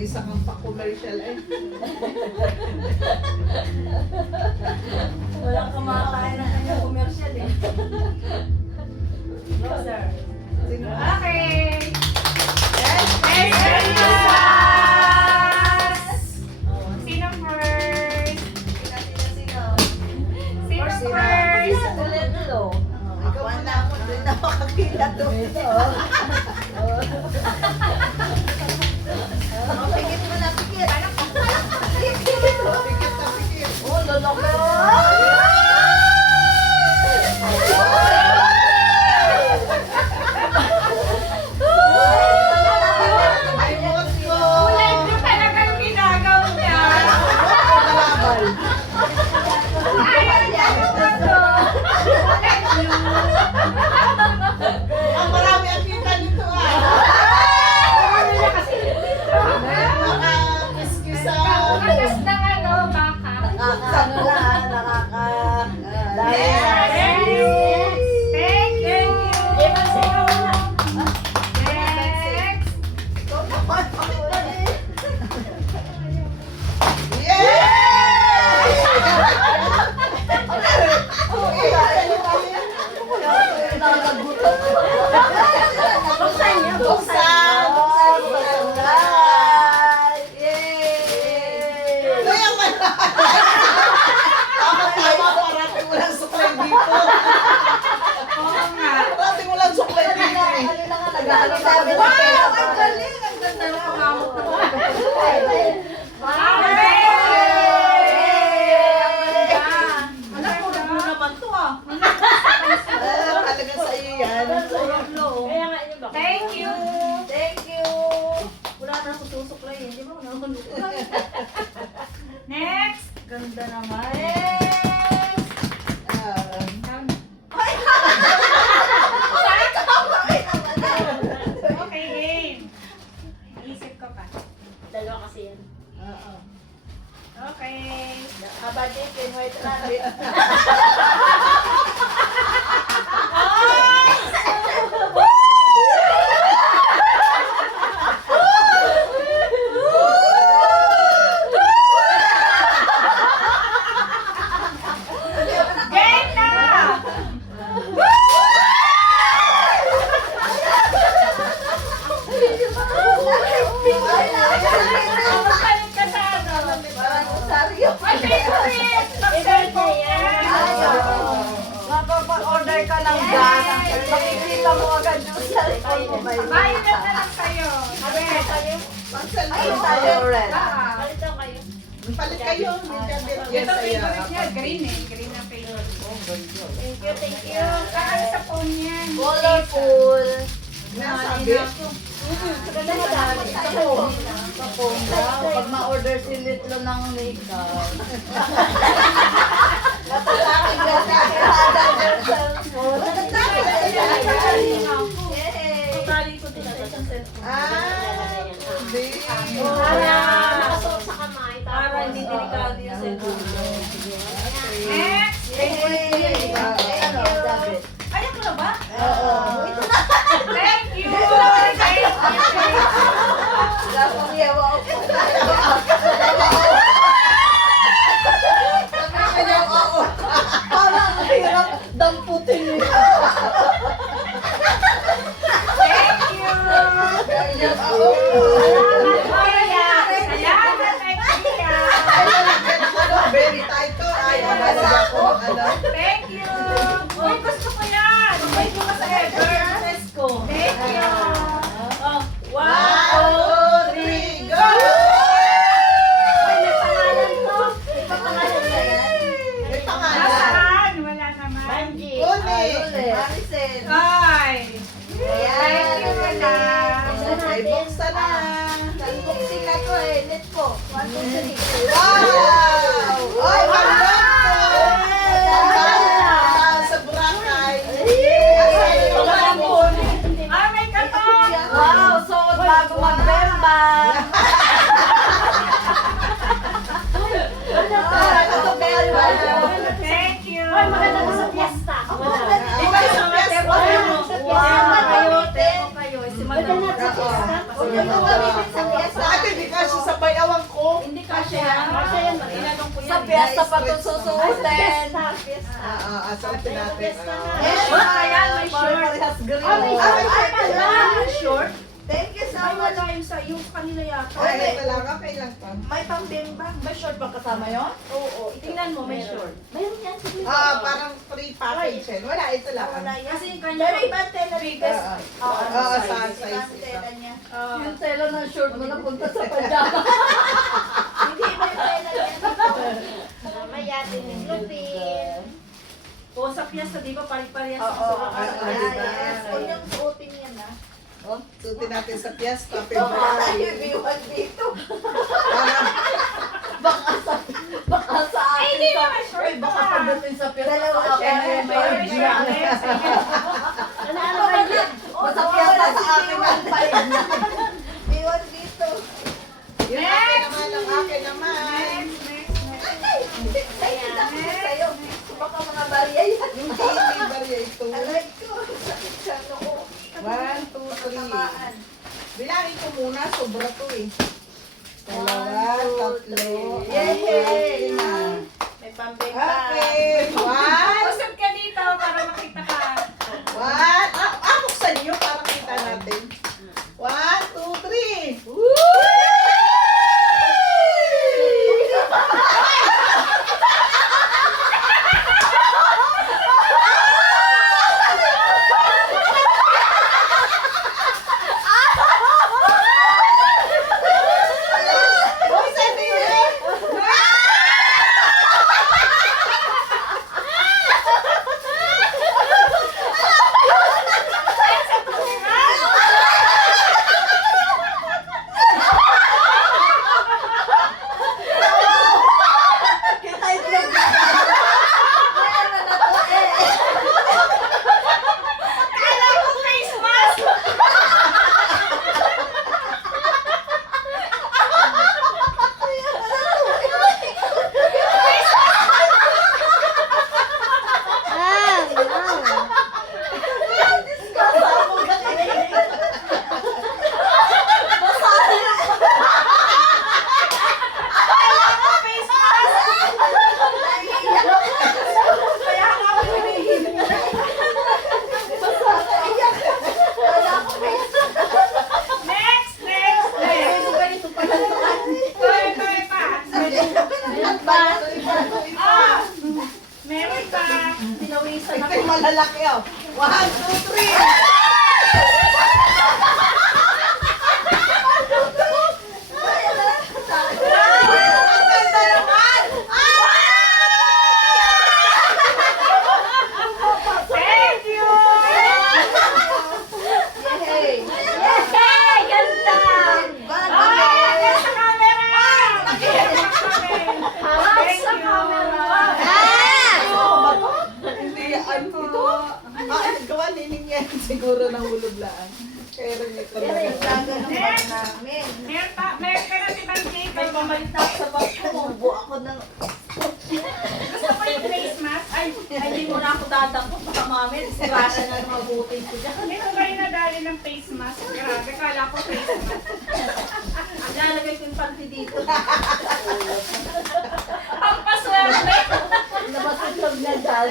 isa kang pa-commercial eh. Walang kumakain na kanyang commercial eh. No, sir. Okay. Yes, Merry Christmas! Sino first? Sino first? ikaw muna ako. Doon na makakila doon. Pigit mo na, pigit. Pikit na pikit. Oh, loloko. Ay, bukas ko. Kulay ko talagang ginagaw niya. Malabal. Ayaw niya ano. Kulay blue. Ang marami ang kita nito ah. Ano niya kasi dito? Nakakis-kis sa... Kakas ng ano, baka. Thank you. Thank you. Next. Buksan niya, Buksan! Yay! Kaya man. Tama, parating mo lang suklay dito. Oo nga. Parating mo lang suklay dito eh. Wow! Ang galing! Ang ganda ng pamamot ng Anak ko, mo naman to ah. Talaga sa iyo yan. Kaya nga yun ba? Thank you. Thank you! Wala na ako susuklay. Hindi ba ako nakunuklay? Next. Ganda naman. Yes! Okay, game. Isip ko pa. Dalawa kasi yan. Okay. Abadit, in white rabbit. Game na! Magpalit ka sa ano. My favorite! Mag-cellphone yan. Mapapa-order ka ng gas. Makikita mo agad yung cellphone mo. Bayad na lang kayo. Pang-cellphone tayo, Ren. Ah. Palit kayo. Yes, Ito saya. favorite niya. Green eh. Green ang favorite. Thank you, thank you. Saan sa phone yan? Colorful. Nasabi. Ganda na dami. Sa phone daw. Pag ma-order si Litlo ng makeup. Natatake ka sa cellphone. Natatake ka sa cellphone. Tutali ko din sa isang cellphone. Hindi. Para nakasuot sa kamay. Para hindi delikado yung cellphone. Next. Ano, David? Ay, ako na ba? Oo. Ito na. Thank you. Thank you. Lapang yawa ako. Parang ang hirap damputin niya. Thank you. Salamat, Kuya. Salamat, Kuya. Very tight to. Ay, nabasa ako. Ano? Thank you. Uy, gusto ko yan. Uy, ko sa ever. Thank you. One, two, three, go! May pangalan. Nasaan? Wala naman. Uli. Maricel. Ay. Thank you, Kuya. Ay, buksan na. Unboxing na to eh. Let ko. 1, 2, 3. Wow! Ay, halong to! Sa Boracay. Ay, may katong. Wow, suot bago mag-bemba. Thank you. Maganda ko sa fiesta. Ikaw sa fiesta. Wow, kayo. Si Madam. Ate, di kasi Ay, awan ko. Hindi kasi yan. Kasi yan, tinanong ko yan. Sa piyesta pa ito susuotin. Asuotin natin. Short na yan, may short. Parehas green. May short. May short. Thank you so Ay, much. wala yung sa yung kanila yata. Ay, ito lang. Okay lang to. May pambimbang. May short bang kasama yun? Oo, tingnan mo, may short. Mayroon yan. Parang free package yan. Wala, ito lang. Wala yan. Kasi yung kanya, Pero ibang tela biggest. Oo, sa Ibang size ito. tela niya. Yung tela ng short mo napunta sa pajama. Hindi iba yung tela niya. Mamaya tinigupin. O sa piyesta, di ba pari-parehas Oo, sa suot? diba? yes. Huwag niyang suotin yan ah. Oh, suotin natin sa fiesta. Ito ka tayo, February. B1, B2. Baka sa Ay, akin hindi sa... naman short Uy, baka ka. pagdating sa piyesta Dalawa sa siya. akin, may May idea. Ano ba yun? Basta piyesta sa akin, ang payag na. B1, B2. Yung akin naman, ang akin naman. Ay, kita ko sa'yo. Baka mga barya yan. Yung hindi barya ito. Aray ko. Sakit sa noo. 1, 2, 3. Tamaan. Bilangin ko muna, sobra to eh. 2, 3. Yay! Lima. May pambimbang. Okay. 1. Usap ka dito para makita ka. Buksan niyo para kita natin. 1, 2, 3. Buksan niyo. Kita itlog na. Kaya na na to eh. Kala ko face mask! Face mask! Kaya nga ako hinihingi. Next! Next! Ito pa. Meron pa. Ah! Meron pa. Pinawisan Ito ako. yung malalaki oh. 1, 2, 3. Ang ganda naman! Thank you! Yay! Yay! Ganda! Ah! Nasa camera! Nakihirap kami. Thank you. Hindi yan. Ito? Gawa ni Ninyan siguro ng hulublaan. Kaya rin ito Pero yung laga ng bag namin. Meron ka na si Bangkay. May pamalit na ako sa bag ko. Mubo ako ng... Gusto ko yung face mask. Ay, Hindi mo na ako dadakot. Baka mami, disgrasya na ng mabutin ko dyan. ito kayo nadali ng face mask. Grabe, kala ko face mask. Lalagay ko yung panty dito. Ang paswerte! Nabasag na dyan.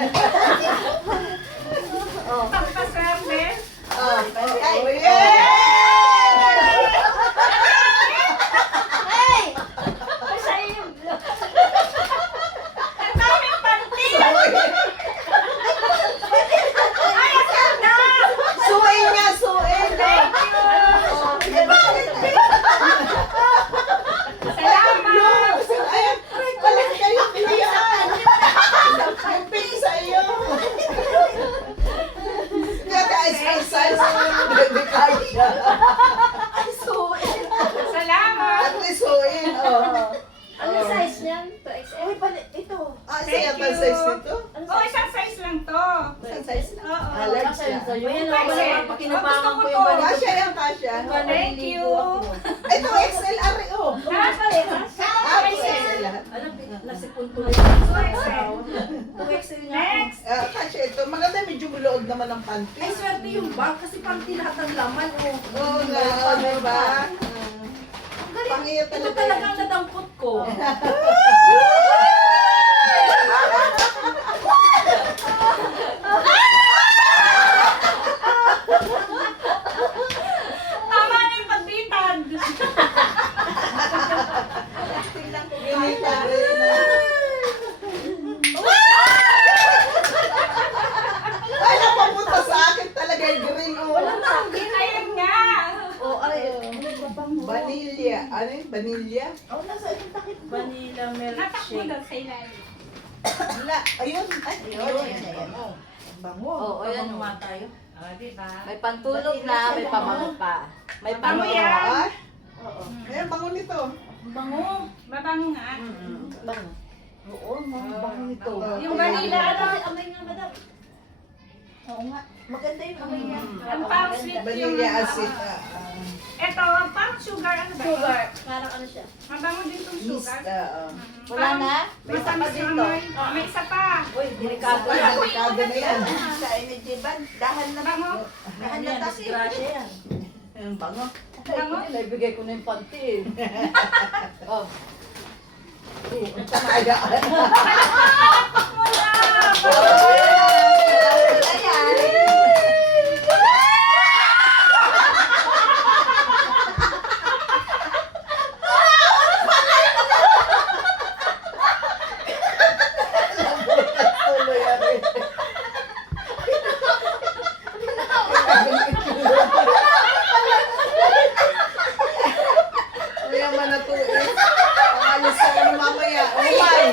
Ang paswerte! Oh, Ay! oh, yeah! Ang daming panty! Ay, ang ganda! Suin nga, suin! Thank you! Salamat! Ay, balik kayo, pilihan! Yung pink sa iyo! Kaya size, baby kaya. Ay, suin! Salamat! At least suin, oh. Ano size niyan? Uy, pala, ito. Isa yata ang size nito? Oh, isang size lang to. Isang size lang. Oo. Large Kasi siya. sa'yo. Ayan, Kasi, naman pag kinabangan ko gusto ko yung to. balik. Kasya yan, kasya. Thank you. Ito, XLR, oh. Parehas. Ah, XL lahat. Alam, nasipon ko So, Excel. 2XL niya. Next. Kasya ito. Maganda, medyo buluog naman ang panty. Ay, swerte yung bag kasi panty lahat ng laman. Oh. Oo nga, diba? Ang galing Pangiyot Ito talaga. talagang nadampot ko. Tama na yung pagbitan. Ginita rin. Ay, napapunta sa akin talaga yung green. Ayun nga. Oh, ay. Vanilla. Ano yung vanilla? Oh, nasa yung takip mo. Vanilla Natakbo daw sa ilalim. Wala. Ayun. Ay, Ayun, ayan. Oh. Bango. Oh, ayan. Pabango nga tayo. O, diba? May pantulog na, may pamango pa. May Pabango pamango. yan. Ay, Oo. ayun, bango nito. Bango. Mabango nga. Bango. Oo, bango nito. Yung vanilla, ano? Amay nga, madam. Oo nga. Maganda yung amay niya. Ang pang sweet yung... Vanilla acid. Ito, pang sugar. Ano ba? Sugar. Parang ano siya. Mabango din tong Mist. sugar. Wala na? May isa pa Matamis dito. yung amoy. Oh, may isa pa. Uy, delikado Ay, yan. delikado na yan. Sa energy band, dahan na Bango. Dahan na kasi. Disgrasya yan. Ang bango. Bango. Ay, naibigay ko na yung panty eh. Oh. Ang tamagaan. Tuloy yan eh. Kaya manatuin. Pangalis ka na mamaya. Umay.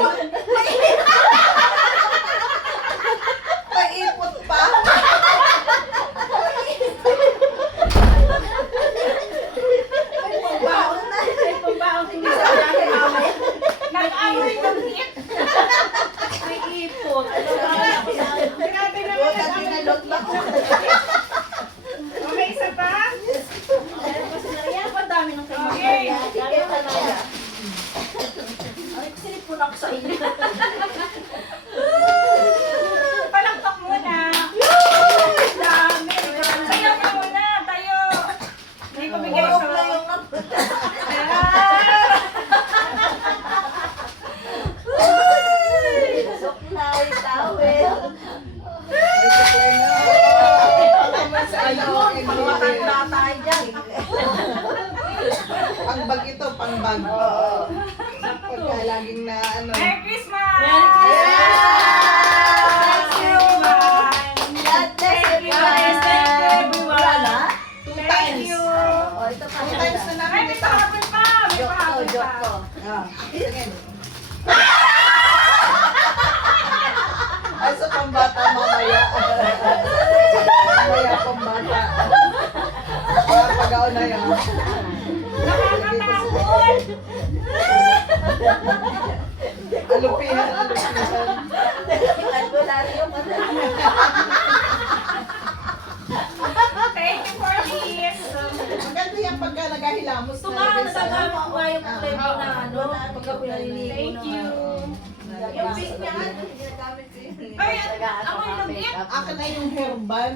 May ipot pa. Pambaon na. Pambaon hindi sa dahil mamaya. Nag-amoy ng hit. May ipot. Grabe naman. Lot at tinalot ba ko? Oh, may isa pa. Ang dami ng Okay. Ay, sinipon ako sa inyo. Palakpak muna. Dami. Tayo ka muna. Tayo. May pabigay Buyog sa... na yung napunta. Suklay, towel. May tuloy na. Tama sa ano. Pagmatanda tayo dyan. Pangbag ito, pangbag. Pagka laging na ano. Merry Christmas! Merry Thank you! God bless Thank you, everyone. guys. Thank you, everyone. Wala na? Thank you! Oh, ito pa. 2 times na Ay, namin may ito. pahabol pa! May Joke ko, pahabol joke pa! ko. Ah, tingin. Ay, sa pambata mamaya. Mamaya pambata. Kaya pag-aon na yan. Nakakatakot! Alupihan, alupihan. Albularyo pa na. Thank you for this! Maganda yan pagka nagahilamos Ito nga, natagamit ko nga yung kulay mo na ano. Pagka pinaliligo Thank na. you! Yung pink niya nga, ginagamit ko yun. Ay, amoy ng hit! Akin na yung herban.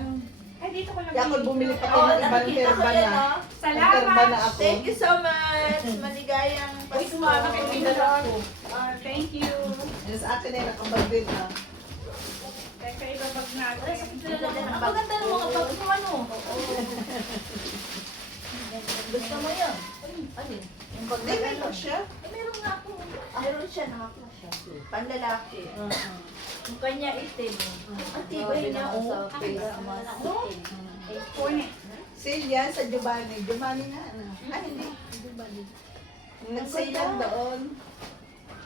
Ay, dito ko lang. Kaya ako bumili pa Oh, ng ibang nakikita ko herban yan, na. oh. Herban na ako. Thank you so much. Maligayang Uy, Pasko. sumama kay Pina lang ako. Thank you! Yan sa akin ay nakabag din na. Teka, ibabag natin. Ang maganda ng mga bag mo ano. Gusto mo yun? Alin? Yung pag Hindi, may look siya. meron nga ako. Meron siya, nakakuha siya. Panlalaki. Yung kanya itim. Ang tibay niya, oh. Sa face mask. Punit. Sale yan sa Giovanni. Giovanni na ano. Ay, hindi. Nag-sale lang doon.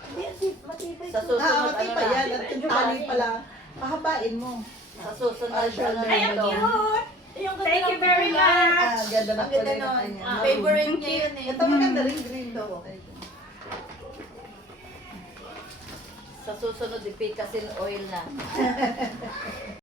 Hindi, matibay. Sa susunod, Ah, okay ano pa na? yan. At yung tali pala. Pahabain mo. Sa susunod, Ah, siya ano na Ay, ang ito. cute! Yung Thank you very Ah, much! ganda na Ang ganda kulay na nun. kanya. Favorite niya yun eh. Ito maganda rin green daw. Sa susunod, ipikasin oil na.